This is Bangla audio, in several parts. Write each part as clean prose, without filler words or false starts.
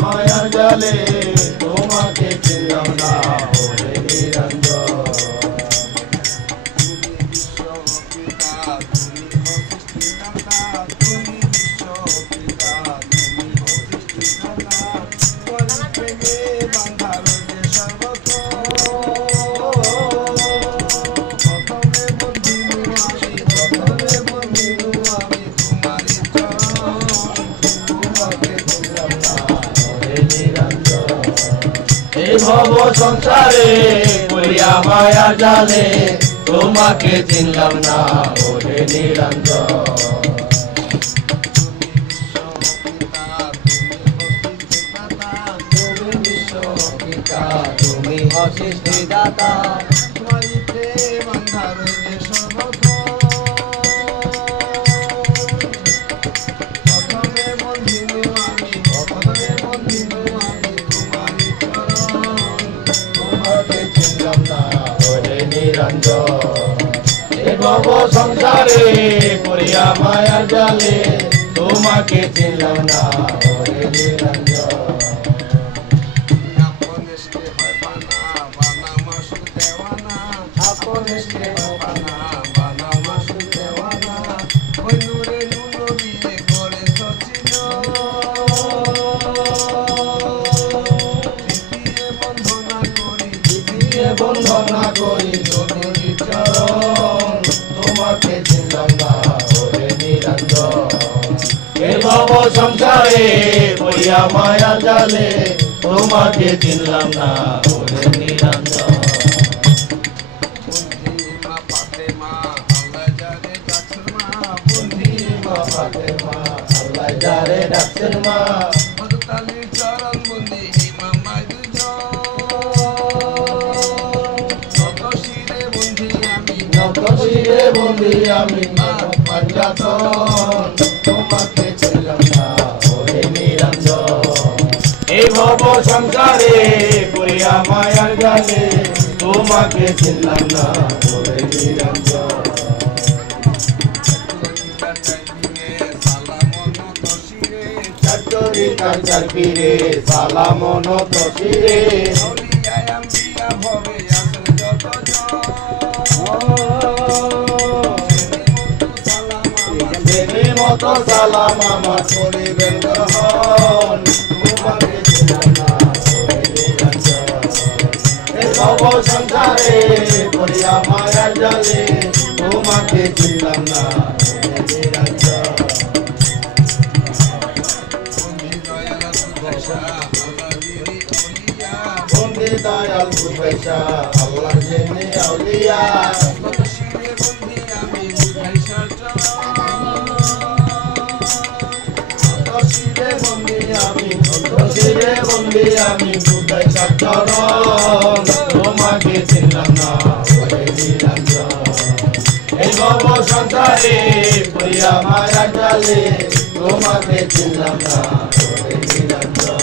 মায়ার জালে তোমাকে চিনলাম না ওরে নিরঞ্জন। ভব সংসারে পড়িয়া মায়ার জালে তোমাকে চিনলাম না ওরে নিরঞ্জন। তুমি সৃষ্টিদাতা ভব সংসারে পড়িয়া মায়ার জালে তোমাকে চিনলাম না ওরে নিরঞ্জন। বন্ধনা করি চরণ তোমাকে চিনলাম না ওরে নিরঞ্জন। এই ভব সংসারে পড়িয়া মায়া জালে তোমাকে চিনলাম না ওরে নিরঞ্জন। আল্লাহ যারে ডাকছেন মা চরণ বন্দি শিরে বন্দি আমি পাঞ্জাতন তোমাকে চিনলাম না ওরে নিরঞ্জন। এই ভব সংসারে পড়িয়া মায়ার জালে তোমাকে চিনলাম না ওরে নিরঞ্জন। চার পীরে সালামন তসিরে মতো সালাম আমার করিবেন গ্রহণ তোমাকে চিনলাম না ওরে নিরঞ্জন। এই ভব সংসারে পড়িয়া মায়ার জালে তোমাকে চিনলাম না ওরে নিরঞ্জন। বন্দি দয়াল বুঝাইছা আল্লাহর জেনে আউলিয়া আমি বুঝাই চরণ তোমাকে চিনলাম না ওরে নিরঞ্জন। এই ভব সংসারে পড়িয়া মায়ার জালে তোমাকে চিনলাম না ওরে নিরঞ্জন।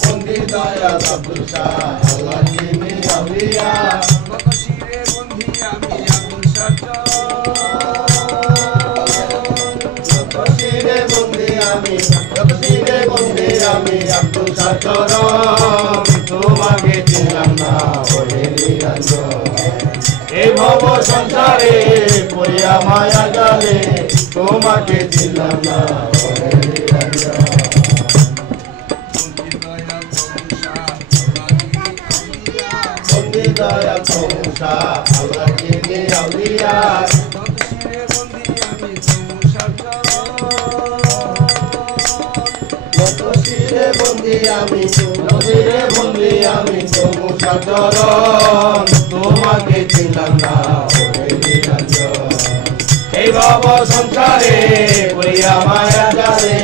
বন্দি দয়াল আব্দুল শাহ আল্লাহ যিনি আউলিয়া আমি আব্দুল শাহ চরণ তোমাকে চিনলাম না ওরে নিরঞ্জন। এই ভব সংসারে পড়িয়া মায়া জালে তোমাকে চিনলাম না ওরে নিরঞ্জন। বন্দি দয়াল সংসা আল্লাহ যিনি আউলিয়া বন্দি আমি তোমার চরণ তোমাকে চিনলাম না ওরে নিরঞ্জন। এই ভব সংসারে পড়িয়া মায়া জালে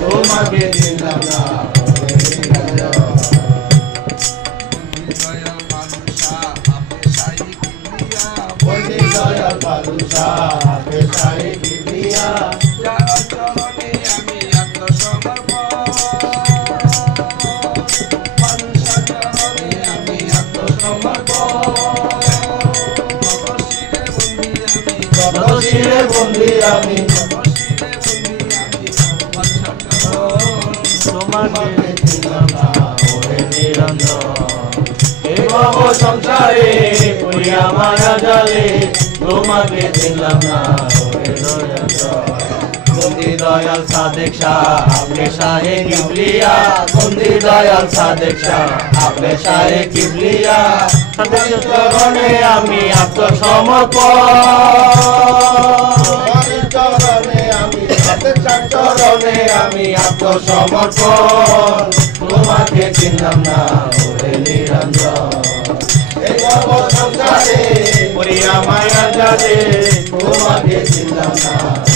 তোমাকে চিনলাম না ওরে নিরঞ্জন। বন্দি দয়াল বাদুশা পেশাই কিবরিয়া শিরে বন্দি আমি তোমাকে চিনলাম না ওরে নিরঞ্জন এই ভব সংসারে পড়িয়া মায়া জালে তোমাকে চিনলাম না ওরে নিরঞ্জন বন্দি দয়াল সাদেক শাহ আপনি শাহে কিবলিয়া বন্দি দয়াল সাদেক শাহ আপনি শাহে কিবলিয়া সাদেক চরণে আমি আত্মসমর্পণ চরণে আমি চরণে আমি আত্মসমর্পণ তোমাকে চিনলাম না ওরে নিরঞ্জন এই ভব সংসারে পড়িয়া মায়া জালে তোমাকে চিনলাম না